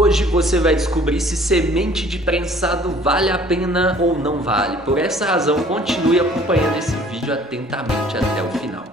Hoje você vai descobrir se semente de prensado vale a pena ou não vale. Por essa razão, continue acompanhando esse vídeo atentamente até o final.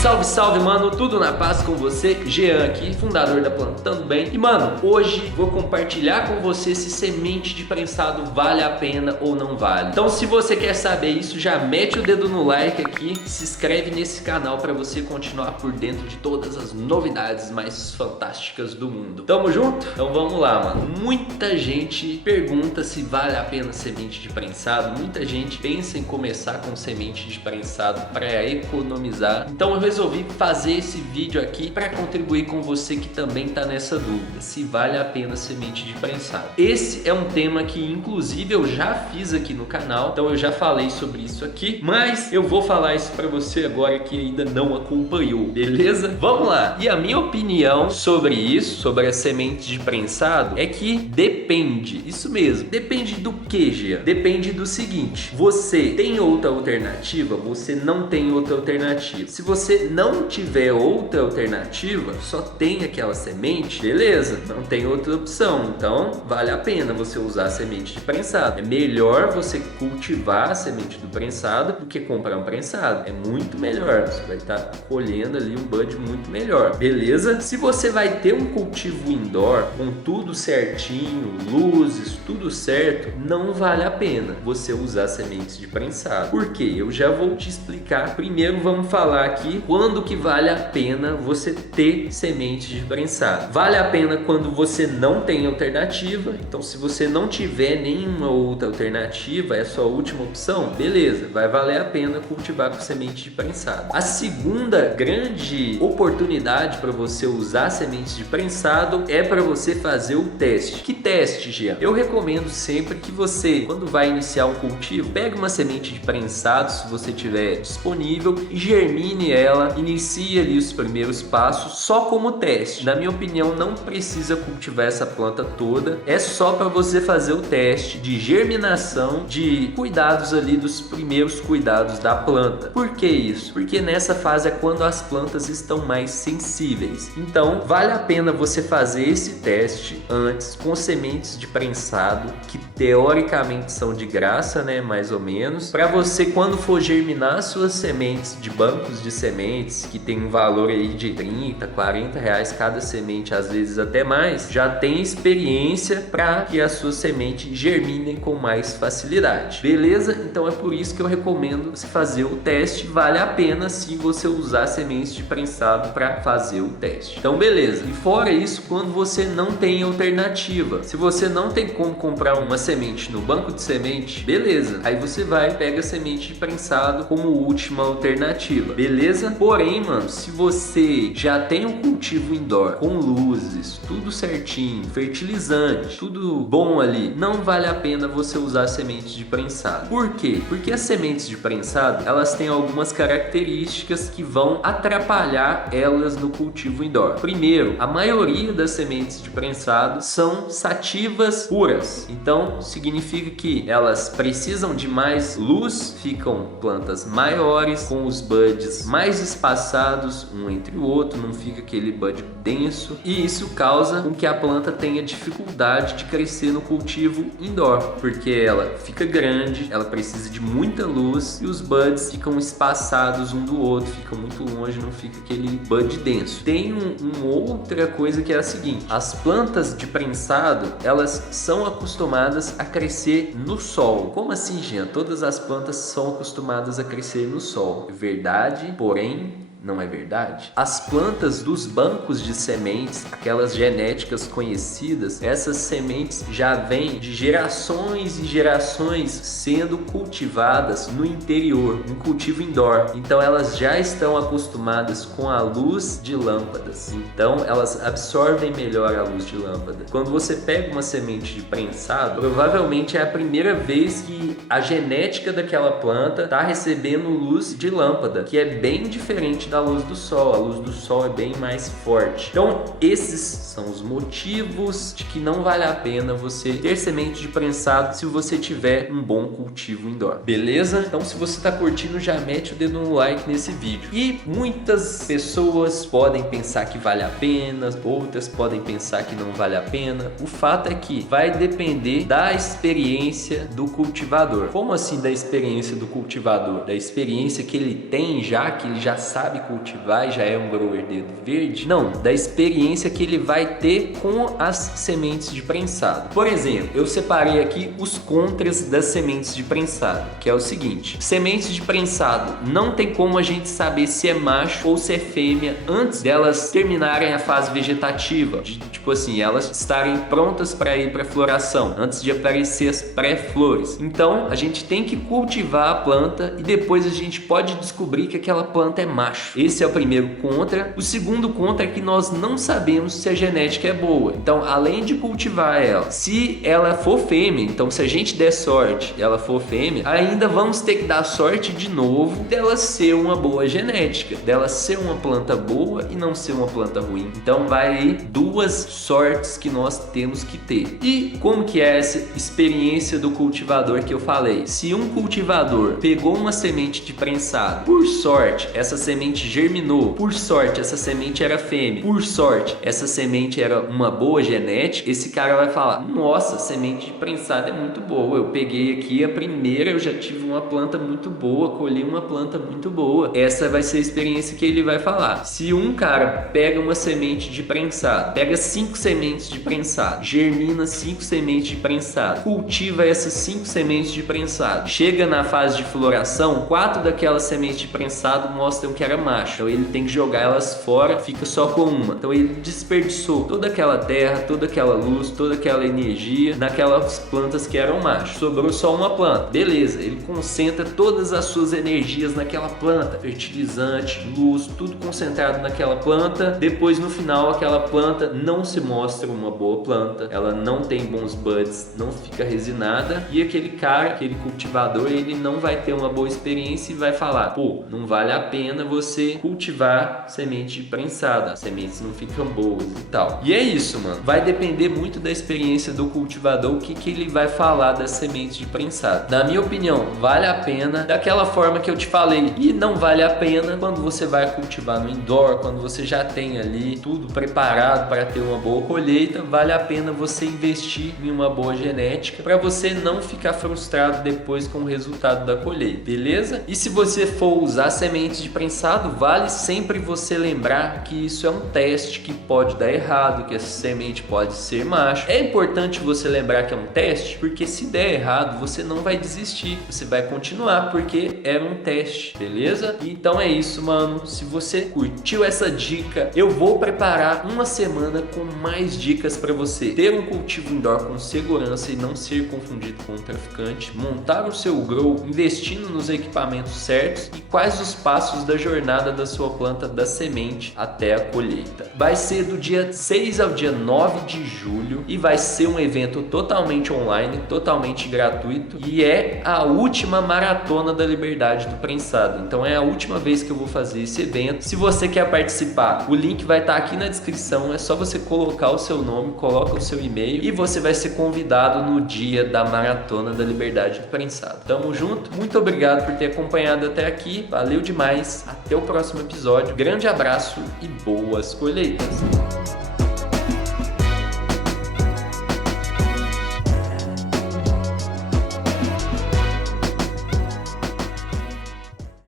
Salve, salve, mano, tudo na paz com você? Jean aqui, fundador da Plantando Bem. E, mano, hoje vou compartilhar com você se semente de prensado vale a pena ou não vale. Então, se você quer saber isso, já mete o dedo no like aqui, se inscreve nesse canal para você continuar por dentro de todas as novidades mais fantásticas do mundo. Tamo junto? Então vamos lá, mano. Muita gente pergunta se vale a pena semente de prensado. Muita gente pensa em começar com semente de prensado para economizar. Então eu resolvi fazer esse vídeo aqui para contribuir com você que também tá nessa dúvida, se vale a pena semente de prensado. Esse é um tema que inclusive eu já fiz aqui no canal, então eu já falei sobre isso aqui, mas eu vou falar isso para você agora que ainda não acompanhou, beleza? Vamos lá! E a minha opinião sobre isso, sobre as sementes de prensado, é que depende, isso mesmo, depende do que, Gia? Depende do seguinte, você tem outra alternativa, você não tem outra alternativa. Se você não tiver outra alternativa, só tem aquela semente, beleza, não tem outra opção, então vale a pena você usar a semente de prensado. É melhor você cultivar a semente do prensado do que comprar um prensado, é muito melhor, você vai estar colhendo ali um bud muito melhor, beleza? Se você vai ter um cultivo indoor com tudo certinho, luzes, tudo certo, não vale a pena você usar sementes de prensado. Por quê? Eu já vou te explicar. Primeiro vamos falar aqui quando que vale a pena você ter semente de prensado. Vale a pena quando você não tem alternativa. Então, se você não tiver nenhuma outra alternativa, é a sua última opção, beleza, vai valer a pena cultivar com semente de prensado. A segunda grande oportunidade para você usar sementes de prensado é para você fazer o teste. Que teste, Jean? Eu recomendo sempre que você, quando vai iniciar um cultivo, pegue uma semente de prensado, se você tiver disponível, e germine ela, inicie ali os primeiros passos só como teste. Na minha opinião, não precisa cultivar essa planta toda, é só para você fazer o teste de germinação, de cuidados ali, dos primeiros cuidados da planta. Por que isso? Porque nessa fase é quando as plantas estão mais sensíveis. Então, vale a pena você fazer esse teste antes com sementes de prensado, que teoricamente são de graça, né, mais ou menos, para você, quando for germinar suas sementes de bancos de sementes, que tem um valor aí de 30, 40 reais cada semente, às vezes até mais, já tem experiência para que as suas sementes germinem com mais facilidade, beleza? Então é por isso que eu recomendo você fazer o teste. Vale a pena sim você usar sementes de prensado para fazer o teste. Então beleza, e fora isso, quando você não tem alternativa, se você não tem como comprar uma semente no banco de semente, beleza, aí você vai, pega a semente de prensado como última alternativa, beleza? Porém, mano, se você já tem um cultivo indoor com luzes, tudo certinho, fertilizante, tudo bom ali, não vale a pena você usar sementes de prensado. Por quê? Porque as sementes de prensado, elas têm algumas características que vão atrapalhar elas no cultivo indoor. Primeiro, a maioria das sementes de prensado são sativas puras. Então, significa que elas precisam de mais luz, ficam plantas maiores, com os buds mais espaçados um entre o outro, não fica aquele bud denso, e isso causa com que a planta tenha dificuldade de crescer no cultivo indoor, porque ela fica grande, ela precisa de muita luz e os buds ficam espaçados um do outro, ficam muito longe, não fica aquele bud denso. Tem uma outra coisa que é a seguinte: as plantas de prensado, elas são acostumadas a crescer no sol. Como assim, Jean? Todas as plantas são acostumadas a crescer no sol. Verdade, porém não é verdade? As plantas dos bancos de sementes, aquelas genéticas conhecidas, essas sementes já vêm de gerações e gerações sendo cultivadas no interior, em cultivo indoor. Então elas já estão acostumadas com a luz de lâmpadas. Então elas absorvem melhor a luz de lâmpada. Quando você pega uma semente de prensado, provavelmente é a primeira vez que a genética daquela planta está recebendo luz de lâmpada, que é bem diferente principalmente da luz do sol. A luz do sol é bem mais forte. Então, esses são os motivos de que não vale a pena você ter semente de prensado se você tiver um bom cultivo indoor. Beleza? Então, se você está curtindo, já mete o dedo no like nesse vídeo. E muitas pessoas podem pensar que vale a pena, outras podem pensar que não vale a pena. O fato é que vai depender da experiência do cultivador. Como assim da experiência do cultivador? Da experiência que ele tem já, que ele já sabe cultivar e já é um grower dedo verde? Não, da experiência que ele vai ter com as sementes de prensado. Por exemplo, eu separei aqui os contras das sementes de prensado, que é o seguinte: sementes de prensado, não tem como a gente saber se é macho ou se é fêmea antes delas terminarem a fase vegetativa, tipo assim, elas estarem prontas para ir para floração, antes de aparecer as pré-flores. Então, a gente tem que cultivar a planta e depois a gente pode descobrir que aquela planta é macho. Esse é o primeiro contra. O segundo contra é que nós não sabemos se a genética é boa. Então, além de cultivar ela, se ela for fêmea, então se a gente der sorte e ela for fêmea, ainda vamos ter que dar sorte de novo dela ser uma boa genética, dela ser uma planta boa e não ser uma planta ruim. Então vai aí duas sortes que nós temos que ter. E como que é essa experiência do cultivador que eu falei? Se um cultivador pegou uma semente de prensado, por sorte essa semente germinou, por sorte essa semente era fêmea, por sorte essa semente era uma boa genética, esse cara vai falar: nossa, a semente de prensado é muito boa, eu peguei aqui a primeira, eu já tive uma planta muito boa, colhi uma planta muito boa. Essa vai ser a experiência que ele vai falar. Se um cara pega uma semente de prensado, pega 5 sementes de prensado, germina 5 sementes de prensado, cultiva essas 5 sementes de prensado, chega na fase de floração, 4 daquelas sementes de prensado mostram que era macho, então ele tem que jogar elas fora, fica só com uma. Então ele desperdiçou toda aquela terra, toda aquela luz, toda aquela energia naquelas plantas que eram machos. Sobrou só uma planta. Beleza, ele concentra todas as suas energias naquela planta, fertilizante, luz, tudo concentrado naquela planta. Depois, no final, aquela planta não se mostra uma boa planta, ela não tem bons buds, não fica resinada, e aquele cara, aquele cultivador, ele não vai ter uma boa experiência e vai falar: pô, não vale a pena você cultivar semente prensada, as sementes não ficam boas e tal. E é isso, mano, vai depender muito da experiência do cultivador, o que ele vai falar das sementes de prensado. Na minha opinião, vale a pena daquela forma que eu te falei, e não vale a pena quando você vai cultivar no indoor, quando você já tem ali tudo preparado para ter uma boa colheita. Vale a pena você investir em uma boa genética para você não ficar frustrado depois com o resultado da colheita, beleza? E se você for usar sementes de prensado, vale sempre você lembrar que isso é um teste, que pode dar errado, que essa semente pode ser macho. É importante você lembrar que é um teste, porque se der errado, você não vai desistir, você vai continuar, porque era um teste, beleza? Então é isso, mano. Se você curtiu essa dica, eu vou preparar uma semana com mais dicas para você ter um cultivo indoor com segurança e não ser confundido com um traficante, montar o seu grow investindo nos equipamentos certos e quais os passos da jornada da sua planta da semente até a colheita. Vai ser do dia 6 ao dia 9 de julho e vai ser um evento totalmente online, totalmente gratuito, e é a última maratona da liberdade do prensado. Então é a última vez que eu vou fazer esse evento. Se você quer participar, o link vai estar aqui na descrição, é só você colocar o seu nome, coloca o seu e-mail e você vai ser convidado no dia da maratona da liberdade do prensado. Tamo junto, muito obrigado por ter acompanhado até aqui, valeu demais, até o próximo episódio, grande abraço e boas colheitas!